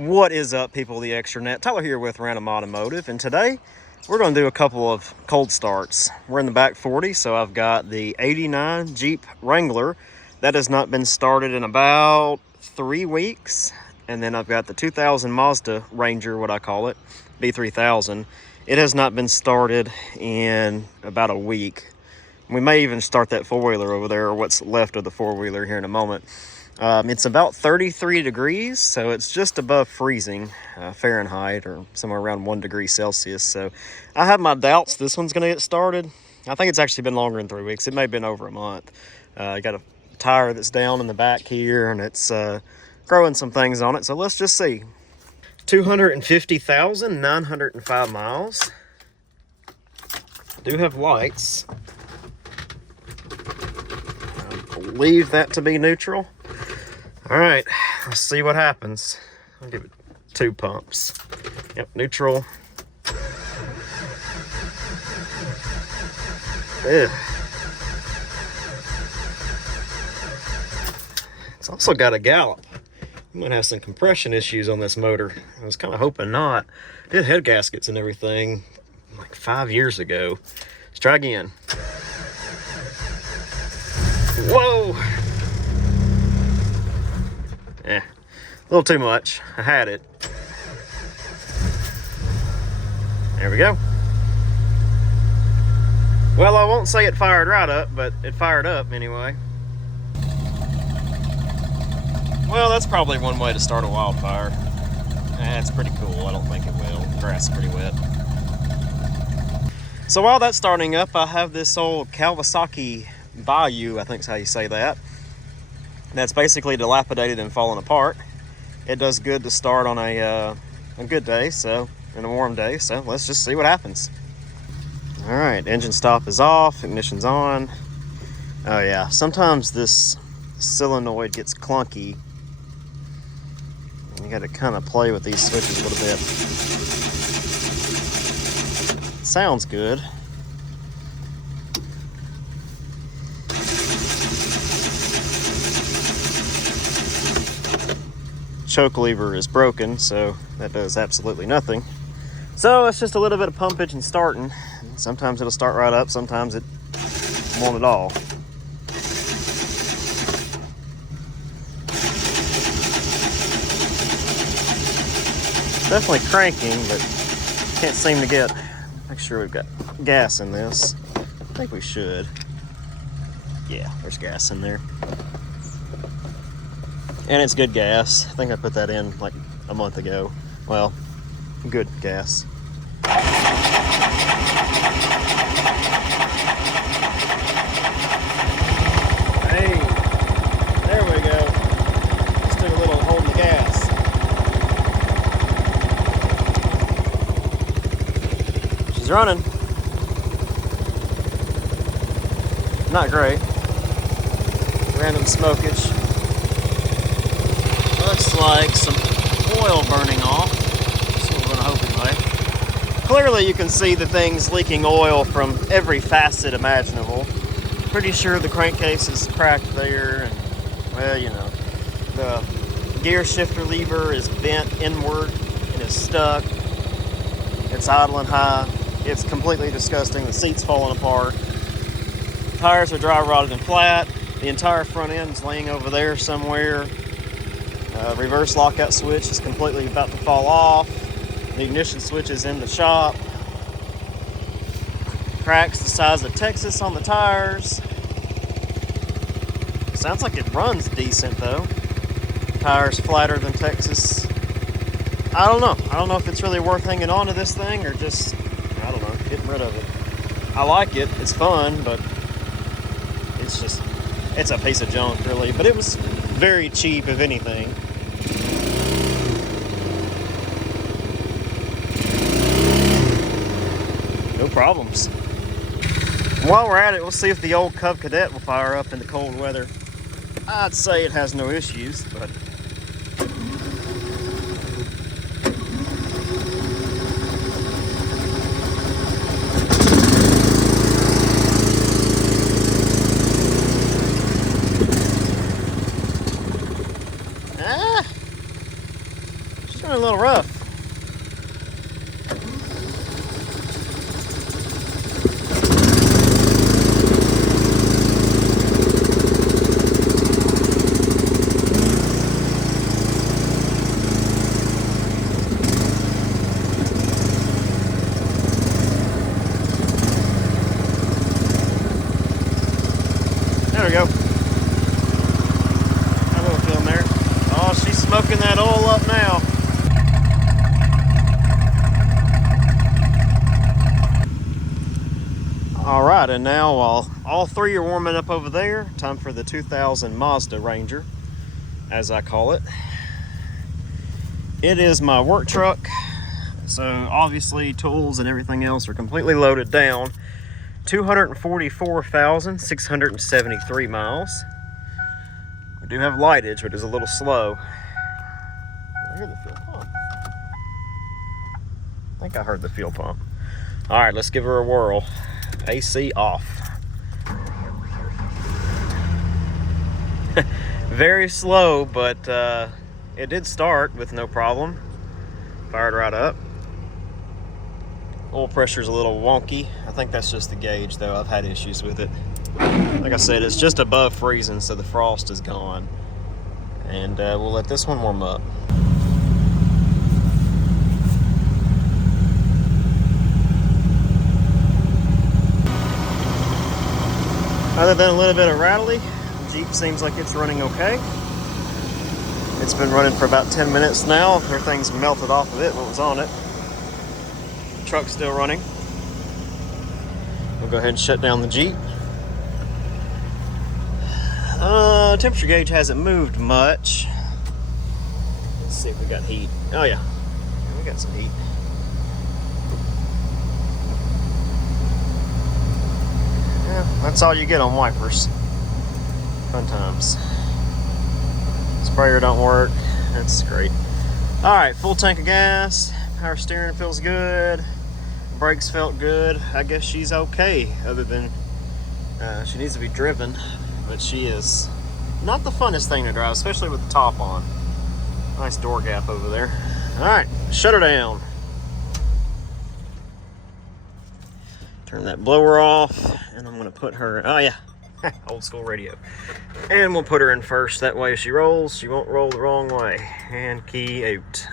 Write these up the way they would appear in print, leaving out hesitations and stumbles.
What is up, people of the Extranet? Tyler here with Random Automotive, and today we're going to do a couple of cold starts. We're in the back 40, so I've got the 89 Jeep Wrangler that has not been started in about 3 weeks, and then I've got the 2000 Mazda Ranger, what I call it, B3000. It has not been started in about a week. We may even start that four-wheeler over there, or what's left of the four-wheeler, here in a moment. It's about 33 degrees, so it's just above freezing Fahrenheit, or somewhere around 1 degree Celsius. So I have my doubts this one's going to get started. I think it's actually been longer than 3 weeks. It may have been over a month. I got a tire that's down in the back here, and it's growing some things on it. So let's just see. 250,905 miles. Do have lights. I believe that to be neutral. All right, let's see what happens. I'll give it 2 pumps. Yep, neutral. Ugh. It's also got a gallop. I'm gonna have some compression issues on this motor. I was kind of hoping not. Did head gaskets and everything like 5 years ago. Let's try again. Whoa! A little too much. I had it. There we go. Well, I won't say it fired right up, but it fired up anyway. Well, that's probably one way to start a wildfire. That's pretty cool. I don't think it will. The grass is pretty wet. So while that's starting up, I have this old Kawasaki Bayou, I think is how you say that. That's basically dilapidated and falling apart. It does good to start on a good day, so in a warm day. So let's just see what happens. All right, engine stop is off, ignition's on. Oh yeah, sometimes this solenoid gets clunky. You got to kind of play with these switches a little bit. Sounds good. Choke lever is broken, so that does absolutely nothing. So it's just a little bit of pumpage and starting. Sometimes it'll start right up, sometimes it won't at all. Definitely cranking, but can't seem to get. Make sure we've got gas in this. I think we should. Yeah, there's gas in there. And it's good gas. I think I put that in like a month ago. Well, good gas. Hey, there we go. Let's do a little holding the gas. She's running. Not great. Random smokage. Looks like some oil burning off. That's what we're going to hope anyway. Clearly you can see the thing's leaking oil from every facet imaginable. Pretty sure the crankcase is cracked there, and well, you know, the gear shifter lever is bent inward and is stuck. It's idling high. It's completely disgusting. The seat's falling apart. Tires are dry rotted and flat. The entire front end's laying over there somewhere. Reverse lockout switch is completely about to fall off. The ignition switch is in the shop. Cracks the size of Texas on the tires. Sounds like it runs decent though. Tires flatter than Texas. I don't know. I don't know if it's really worth hanging on to this thing or just, I don't know, getting rid of it. I like it. It's fun, but it's a piece of junk really. But it was very cheap, if anything. No problems. While we're at it, we'll see if the old Cub Cadet will fire up in the cold weather. I'd say it has no issues, but It's going a little rough. There we go. Got a little film there. Oh, she's smoking that oil up now. All right, and now while all three are warming up over there, time for the 2000 Mazda Ranger, as I call it. It is my work truck, so obviously tools and everything else are completely loaded down. 244,673 miles. We do have lightage, but it's a little slow. I hear the fuel pump. I think I heard the fuel pump. All right, let's give her a whirl. AC off. Very slow, but it did start with no problem. Fired right up. Oil pressure's a little wonky. I think that's just the gauge, though. I've had issues with it. Like I said, it's just above freezing, so the frost is gone. And we'll let this one warm up. Other than a little bit of rattly, the Jeep seems like it's running okay. It's been running for about 10 minutes now. Everything's melted off of it, what was on it. Truck's still running. We'll go ahead and shut down the Jeep. Temperature gauge hasn't moved much. Let's see if we got heat. Oh yeah, we got some heat. Yeah, that's all you get on wipers. Fun times. Sprayer don't work. That's great. All right, full tank of gas. Power steering feels good. Brakes felt good. I guess she's okay, other than she needs to be driven, but she is not the funnest thing to drive, especially with the top on. Nice door gap over there. All right, shut her down. Turn that blower off, and I'm gonna put her, oh yeah, old school radio. And we'll put her in first, that way if she rolls, she won't roll the wrong way. And key out.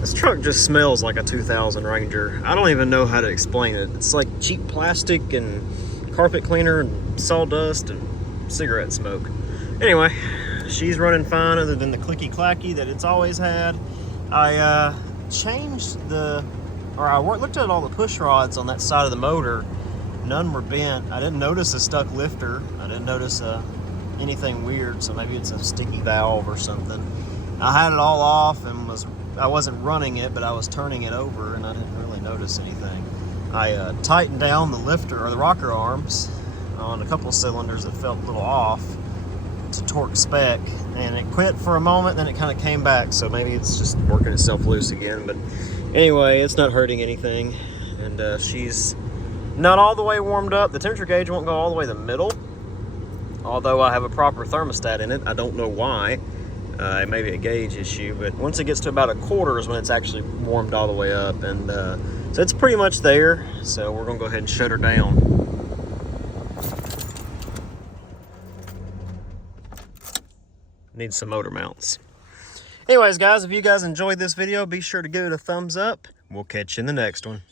This truck just smells like a 2000 Ranger. I don't even know how to explain it. It's like cheap plastic and carpet cleaner and sawdust and cigarette smoke. Anyway, she's running fine other than the clicky clacky that it's always had. I changed I looked at all the push rods on that side of the motor. None were bent. I didn't notice a stuck lifter. I didn't notice anything weird, so maybe it's a sticky valve or something. I had it all off and I wasn't running it, but I was turning it over and I didn't really notice anything. I tightened down the lifter or the rocker arms on a couple of cylinders that felt a little off to torque spec, and it quit for a moment, then it kind of came back, so maybe it's just working itself loose again. But anyway, it's not hurting anything, and she's not all the way warmed up. The temperature gauge won't go all the way to the middle, although I have a proper thermostat in it. I don't know why. It may be a gauge issue, but once it gets to about a quarter is when it's actually warmed all the way up, and so it's pretty much there. So we're gonna go ahead and shut her down. Need some motor mounts. Anyways, guys, if you guys enjoyed this video, be sure to give it a thumbs up. We'll catch you in the next one.